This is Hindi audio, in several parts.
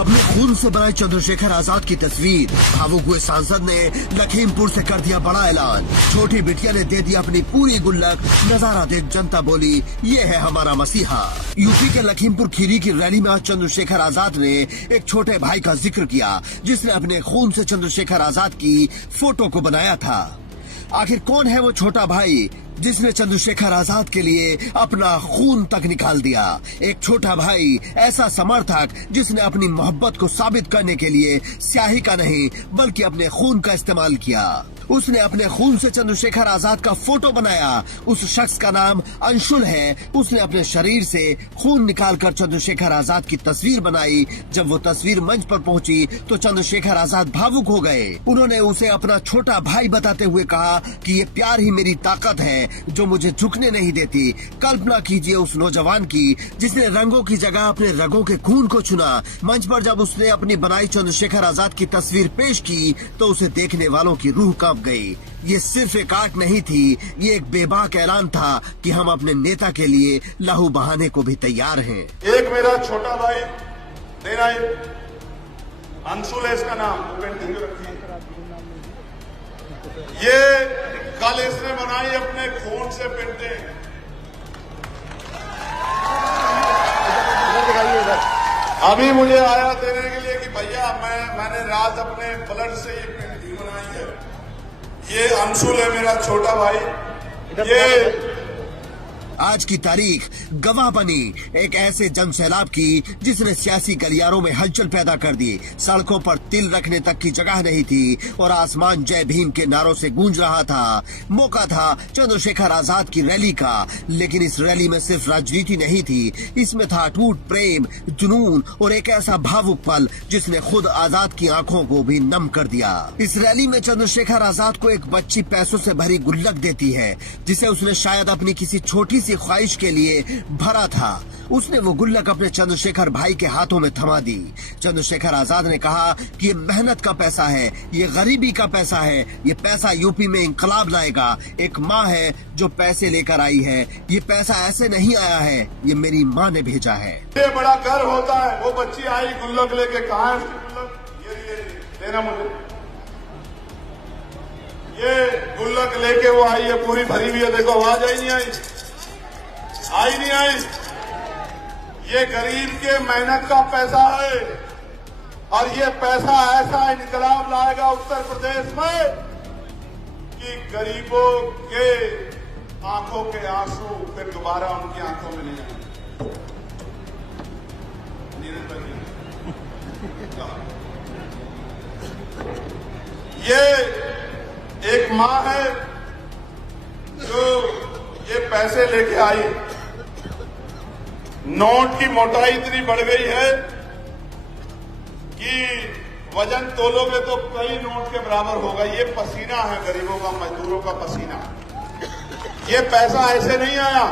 अपने खून से बनाए चंद्रशेखर आजाद की तस्वीर। भावुक हुए सांसद ने लखीमपुर से कर दिया बड़ा ऐलान। छोटी बिटिया ने दे दी अपनी पूरी गुल्लक। नजारा देख जनता बोली, ये है हमारा मसीहा। यूपी के लखीमपुर खीरी की रैली में आज चंद्रशेखर आजाद ने एक छोटे भाई का जिक्र किया, जिसने अपने खून से चंद्रशेखर आजाद की फोटो को बनाया था। आखिर कौन है वो छोटा भाई जिसने चंद्रशेखर आजाद के लिए अपना खून तक निकाल दिया? एक छोटा भाई, ऐसा समर्थक जिसने अपनी मोहब्बत को साबित करने के लिए स्याही का नहीं बल्कि अपने खून का इस्तेमाल किया। उसने अपने खून से चंद्रशेखर आजाद का फोटो बनाया। उस शख्स का नाम अंशुल है। उसने अपने शरीर से खून निकालकर चंद्रशेखर आजाद की तस्वीर बनाई। जब वो तस्वीर मंच पर पहुंची तो चंद्रशेखर आजाद भावुक हो गए। उन्होंने उसे अपना छोटा भाई बताते हुए कहा कि ये प्यार ही मेरी ताकत है जो मुझे झुकने नहीं देती। कल्पना कीजिए उस नौजवान की जिसने रंगों की जगह अपने रगों के खून को चुना। मंच पर जब उसने अपनी बनाई चंद्रशेखर आजाद की तस्वीर पेश की तो उसे देखने वालों की रूह कांप गई। ये सिर्फ एक आर्ट नहीं थी, ये एक बेबाक ऐलान था कि हम अपने नेता के लिए लहू बहाने को भी तैयार हैं। एक मेरा छोटा भाई मेरा अंशुल है इसका नाम, ये कल इसने बनाई अपने खून से पेंटिंग। अभी मुझे आया देने के लिए कि भैया मैंने रात अपने ब्लड से ये पेंटिंग बनाई है। ये अंशुल है मेरा छोटा भाई। ये आज की तारीख गवाह बनी एक ऐसे जन सैलाब की जिसने सियासी गलियारों में हलचल पैदा कर दी। सड़कों पर तिल रखने तक की जगह नहीं थी और आसमान जय भीम के नारों से गूंज रहा था। मौका था चंद्रशेखर आजाद की रैली का, लेकिन इस रैली में सिर्फ राजनीति नहीं थी, इसमें था अटूट प्रेम, जुनून और एक ऐसा भावुक पल जिसने खुद आजाद की आंखों को भी नम कर दिया। इस रैली में चंद्रशेखर आजाद को एक बच्ची पैसों से भरी गुल्लक देती है जिसे उसने शायद अपनी किसी छोटी ख्वाहिश के लिए भरा था। उसने वो गुल्लक अपने चंद्रशेखर भाई के हाथों में थमा दी। चंद्रशेखर आजाद ने कहा कि ये मेहनत का पैसा है, ये गरीबी का पैसा है, ये पैसा यूपी में इंकलाब लाएगा। एक माँ है जो पैसे लेकर आई है, ये पैसा ऐसे नहीं आया है, ये मेरी माँ ने भेजा है। ये बड़ा गर्व होता है। वो बच्ची आई गुल्लक लेके, कहाँ है उसकी गुल्लक? ये देना मुझे। ये गुल्लक लेके वो आई है, पूरी भरी हुई है। देखो आवाज आई नहीं आई नहीं आई। ये गरीब के मेहनत का पैसा है और ये पैसा ऐसा इनकलाब लाएगा उत्तर प्रदेश में कि गरीबों के आंखों के आंसू फिर दोबारा उनकी आंखों में नहीं आएंगे। ये एक माँ है जो ये पैसे लेके आई। नोट की मोटाई इतनी बढ़ गई है कि वजन तोलोगे तो कई नोट के बराबर होगा। ये पसीना है गरीबों का, मजदूरों का पसीना। ये पैसा ऐसे नहीं आया।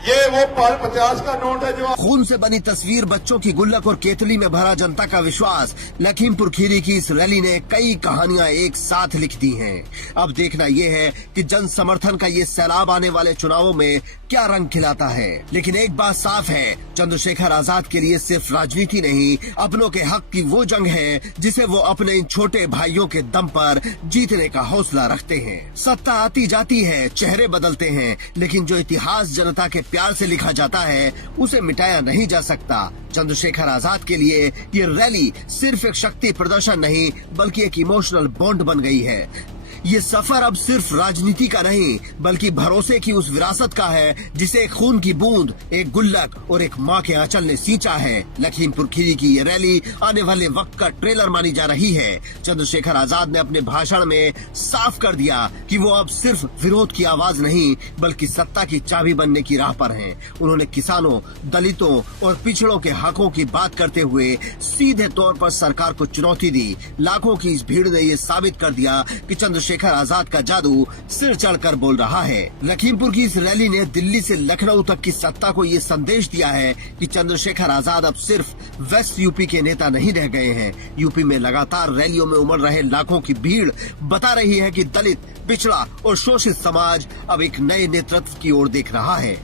ये वो 50 का नोट है जो खून से बनी तस्वीर, बच्चों की गुल्लक और केतली में भरा जनता का विश्वास। लखीमपुर खीरी की इस रैली ने कई कहानियां एक साथ लिख दी हैं। अब देखना यह है कि जन समर्थन का ये सैलाब आने वाले चुनावों में क्या रंग खिलाता है। लेकिन एक बात साफ है, चंद्रशेखर आजाद के लिए सिर्फ राजनीति नहीं, अपनों के हक की वो जंग है जिसे वो अपने इन छोटे भाइयों के दम पर जीतने का हौसला रखते हैं। सत्ता आती जाती है, चेहरे बदलते हैं, लेकिन जो इतिहास जनता के प्यार से लिखा जाता है उसे मिटाया नहीं जा सकता। चंद्रशेखर आजाद के लिए ये रैली सिर्फ एक शक्ति प्रदर्शन नहीं बल्कि एक इमोशनल बॉन्ड बन गई है। ये सफर अब सिर्फ राजनीति का नहीं बल्कि भरोसे की उस विरासत का है जिसे एक खून की बूंद, एक गुल्लक और एक माँ के आंचल ने सींचा है। लखीमपुर खीरी की ये रैली आने वाले वक्त का ट्रेलर मानी जा रही है। चंद्रशेखर आजाद ने अपने भाषण में साफ कर दिया कि वो अब सिर्फ विरोध की आवाज नहीं बल्कि सत्ता की चाबी बनने की राह पर हैं। उन्होंने किसानों, दलितों और पिछड़ों के हकों की बात करते हुए सीधे तौर पर सरकार को चुनौती दी। लाखों की इस भीड़ ने ये साबित कर दिया कि चंद्रशेखर आजाद का जादू सिर चढ़कर बोल रहा है। लखीमपुर की इस रैली ने दिल्ली से लखनऊ तक की सत्ता को ये संदेश दिया है कि चंद्रशेखर आजाद अब सिर्फ वेस्ट यूपी के नेता नहीं रह गए हैं। यूपी में लगातार रैलियों में उमड़ रहे लाखों की भीड़ बता रही है कि दलित, पिछड़ा और शोषित समाज अब एक नए नेतृत्व की ओर देख रहा है।